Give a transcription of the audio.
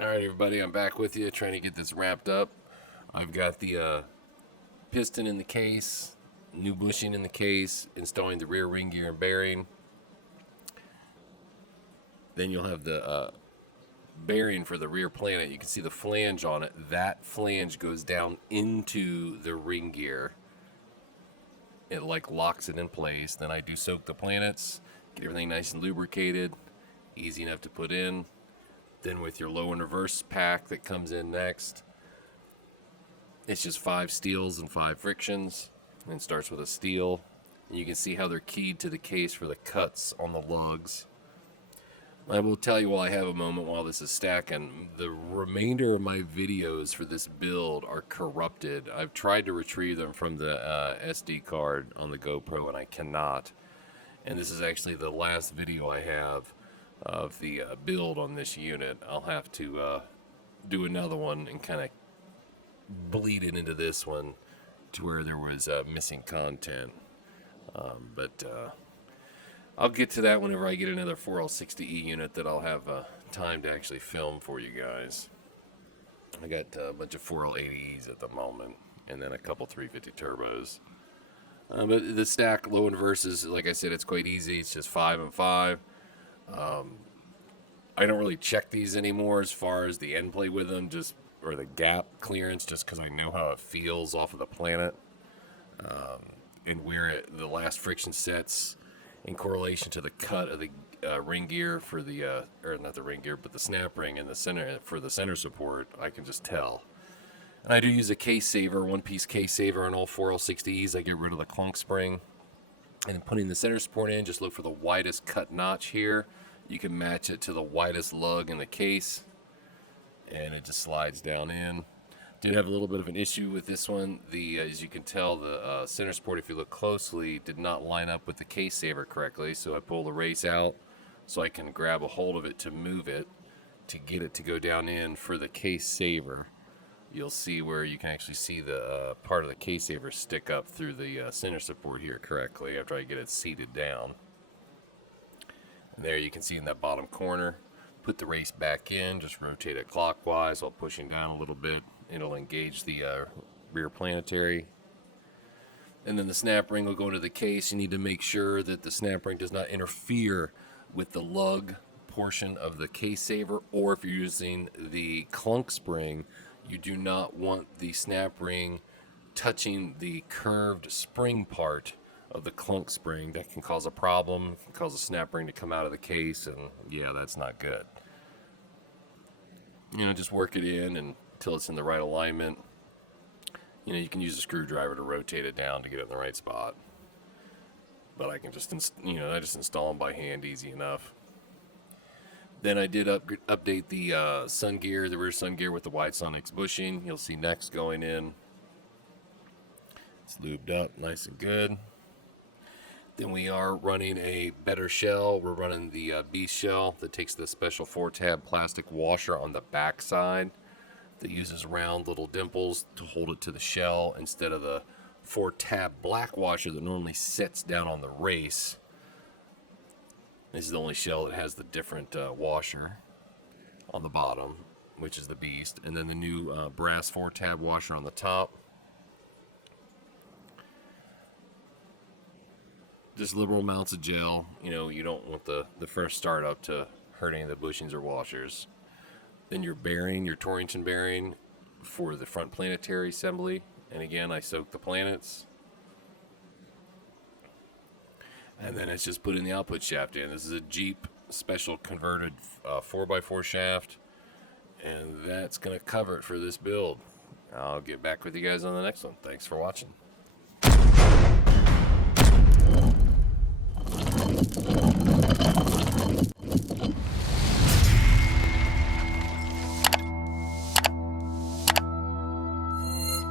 Alright everybody, I'm back with you trying to get this wrapped up. I've got the piston in the case, new bushing in the case, installing the rear ring gear and bearing. Then you'll have the bearing for the rear planet. You can see the flange on it. That flange goes down into the ring gear. It like locks it in place. Then I do soak the planets, get everything nice and lubricated, easy enough to put in. Then with your low and reverse pack that comes in next, it's just 5 steels and 5 frictions. And it starts with a steel. And you can see how they're keyed to the case for the cuts on the lugs. I will tell you while I have a moment while this is stacking, the remainder of my videos for this build are corrupted. I've tried to retrieve them from the SD card on the GoPro and I cannot. And this is actually the last video I have of the build on this unit. I'll have to do another one and kind of bleed it into this one to where there was missing content. But I'll get to that whenever I get another 4L60E unit that I'll have time to actually film for you guys. I got a bunch of 4L80Es at the moment and then a couple 350 turbos. But the stack low and versus, like I said, it's quite easy. It's just 5 and 5. I don't really check these anymore as far as the end play with them, or the gap clearance, just because I know how it feels off of the planet, and where the last friction sets in correlation to the cut of the ring gear for the, or not the ring gear, but the snap ring in the center for the center support. I can just tell. And I do use a case saver, one-piece case saver on all 4L60Es. I get rid of the clunk spring. And then putting the center support in, just look for the widest cut notch here. You can match it to the widest lug in the case, and it just slides down in. Did have a little bit of an issue with this one. As you can tell, the center support, if you look closely, did not line up with the case saver correctly. So I pulled the race out so I can grab a hold of it to move it, to get it to go down in for the case saver. You'll see where you can actually see the part of the case saver stick up through the center support here correctly after I get it seated down. And there you can see in that bottom corner, put the race back in, just rotate it clockwise while pushing down a little bit. It'll engage the rear planetary. And then the snap ring will go into the case. You need to make sure that the snap ring does not interfere with the lug portion of the case saver, or if you're using the clunk spring, you do not want the snap ring touching the curved spring part of the clunk spring. That can cause a problem, can cause the snap ring to come out of the case, and yeah, that's not good. Just work it in until it's in the right alignment. You can use a screwdriver to rotate it down to get it in the right spot. But I can just, I just install them by hand easy enough. Then I did update the sun gear, the rear sun gear with the Wide Sonics bushing. You'll see next going in. It's lubed up nice and good. Then we are running a better shell. We're running the Beast shell that takes the special 4-tab plastic washer on the back side that uses round little dimples to hold it to the shell instead of the 4-tab black washer that normally sits down on the race. This is the only shell that has the different washer on the bottom, which is the Beast. And then the new brass 4-tab washer on the top. Just liberal amounts of gel. You don't want the first startup to hurt any of the bushings or washers. Then your bearing, your torsion bearing for the front planetary assembly. And again, I soak the planets. And then it's just putting the output shaft in. This is a Jeep special converted 4x4 shaft. And that's going to cover it for this build. I'll get back with you guys on the next one. Thanks for watching.